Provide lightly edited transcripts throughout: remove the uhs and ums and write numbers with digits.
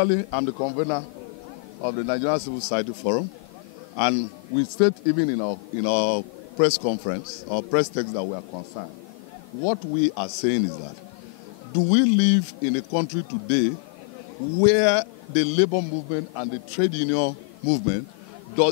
Officially, I'm the convener of the Nigerian Civil Society Forum, and we state even in our press conference, our press text that we are concerned. What we are saying is that, do we live in a country today where the labor movement and the trade union movement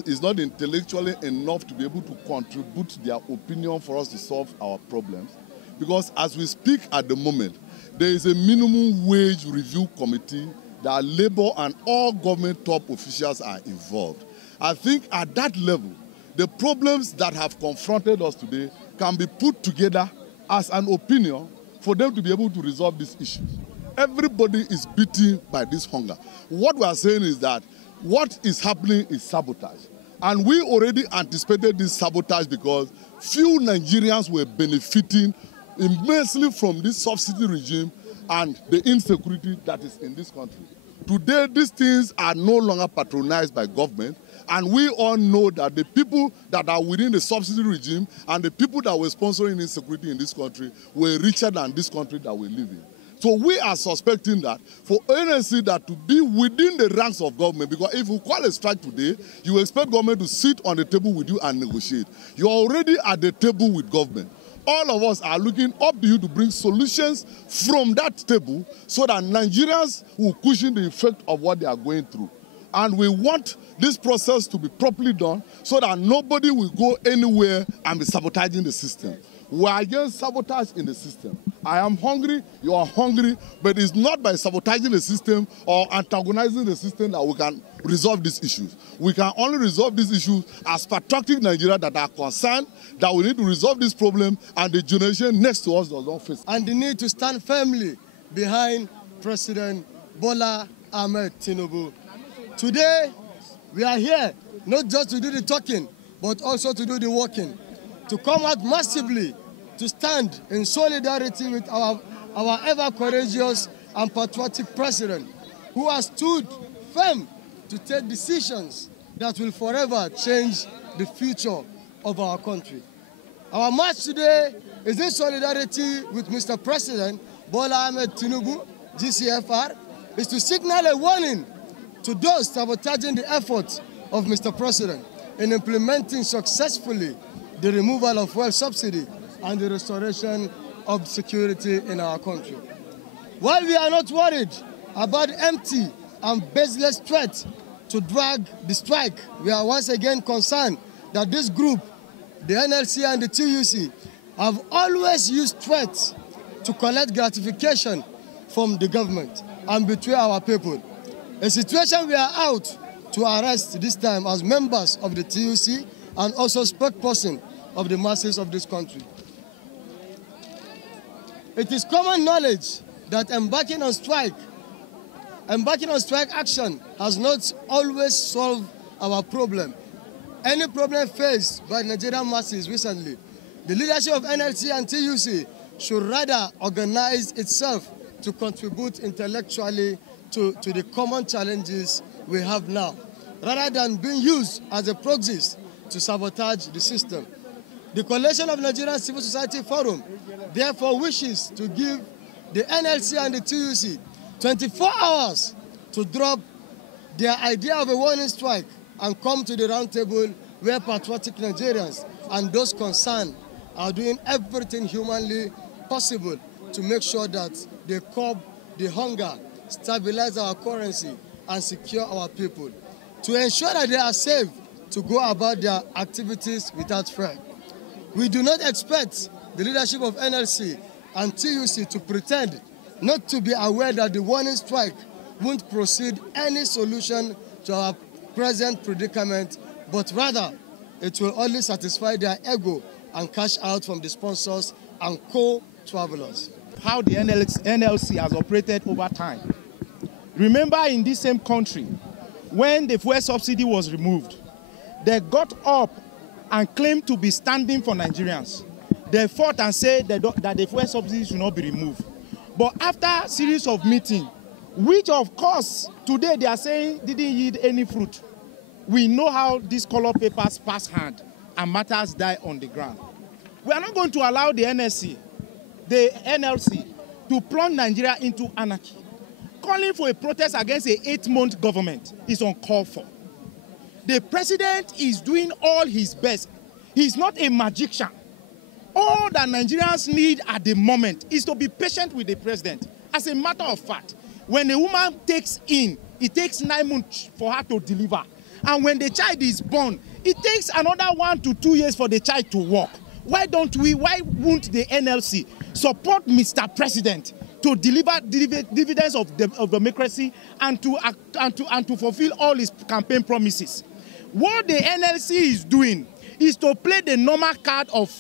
is not intellectually enough to be able to contribute their opinion for us to solve our problems? Because as we speak at the moment, there is a minimum wage review committee that labor and all government top officials are involved. I think at that level, the problems that have confronted us today can be put together as an opinion for them to be able to resolve these issues. Everybody is beaten by this hunger. What we are saying is that what is happening is sabotage. And we already anticipated this sabotage because few Nigerians were benefiting immensely from this subsidy regime and the insecurity that is in this country. Today, these things are no longer patronized by government, and we all know that the people that are within the subsidy regime and the people that were sponsoring insecurity in this country were richer than this country that we live in. So we are suspecting that for NLC that to be within the ranks of government, because if you call a strike today, you expect government to sit on the table with you and negotiate. You are already at the table with government. All of us are looking up to you to bring solutions from that table so that Nigerians will cushion the effect of what they are going through. And we want this process to be properly done so that nobody will go anywhere and be sabotaging the system. We are against sabotage in the system. I am hungry, you are hungry, but it's not by sabotaging the system or antagonizing the system that we can resolve these issues. We can only resolve these issues as patriotic Nigeria that are concerned that we need to resolve this problem and the generation next to us does not face. And the need to stand firmly behind President Bola Ahmed Tinubu. Today, we are here not just to do the talking, but also to do the walking, to come out massively, to stand in solidarity with our ever courageous and patriotic president, who has stood firm to take decisions that will forever change the future of our country. Our march today is in solidarity with Mr. President Bola Ahmed Tinubu, GCFR, is to signal a warning to those sabotaging the efforts of Mr. President in implementing successfully the removal of fuel subsidy and the restoration of security in our country. While we are not worried about empty and baseless threats to drag the strike, we are once again concerned that this group, the NLC and the TUC, have always used threats to collect gratification from the government and betray our people. A situation we are out to arrest this time as members of the TUC and also spokesperson of the masses of this country. It is common knowledge that embarking on strike action has not always solved our problem. Any problem faced by Nigerian masses recently, the leadership of NLC and TUC should rather organize itself to contribute intellectually to the common challenges we have now, rather than being used as a proxies to sabotage the system. The Coalition of Nigerian Civil Society Forum therefore wishes to give the NLC and the TUC 24 hours to drop their idea of a warning strike and come to the round table where patriotic Nigerians and those concerned are doing everything humanly possible to make sure that they curb the hunger, stabilize our currency, and secure our people, to ensure that they are safe to go about their activities without fear. We do not expect the leadership of NLC and TUC to pretend not to be aware that the warning strike won't proceed any solution to our present predicament, but rather it will only satisfy their ego and cash out from the sponsors and co-travelers. How the NLC has operated over time. Remember, in this same country, when the fuel subsidy was removed, they got up and claimed to be standing for Nigerians. They fought and said that the fuel subsidy should not be removed. But after a series of meetings, which of course today they are saying didn't yield any fruit, we know how these color papers pass hand and matters die on the ground. We are not going to allow the NLC to plunge Nigeria into anarchy. calling for a protest against an 8-month government is uncalled for. The president is doing all his best. He's not a magician. All that Nigerians need at the moment is to be patient with the president. As a matter of fact, when a woman takes in, it takes 9 months for her to deliver. And when the child is born, it takes another 1 to 2 years for the child to walk. Why won't the NLC support Mr. President to deliver dividends of democracy and to fulfill all his campaign promises? What the NLC is doing is to play the normal card of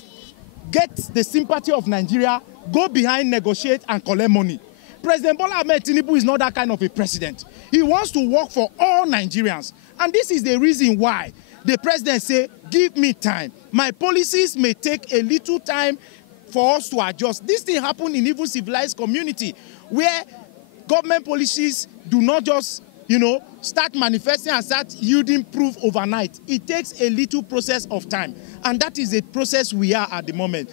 get the sympathy of Nigeria, go behind, negotiate, and collect money. President Bola Ahmed Tinubu is not that kind of a president. He wants to work for all Nigerians. And this is the reason why the president say, give me time. My policies may take a little time for us to adjust. This thing happen in even civilized community where government policies do not just, start manifesting and start yielding proof overnight. It takes a little process of time. And that is the process we are at the moment.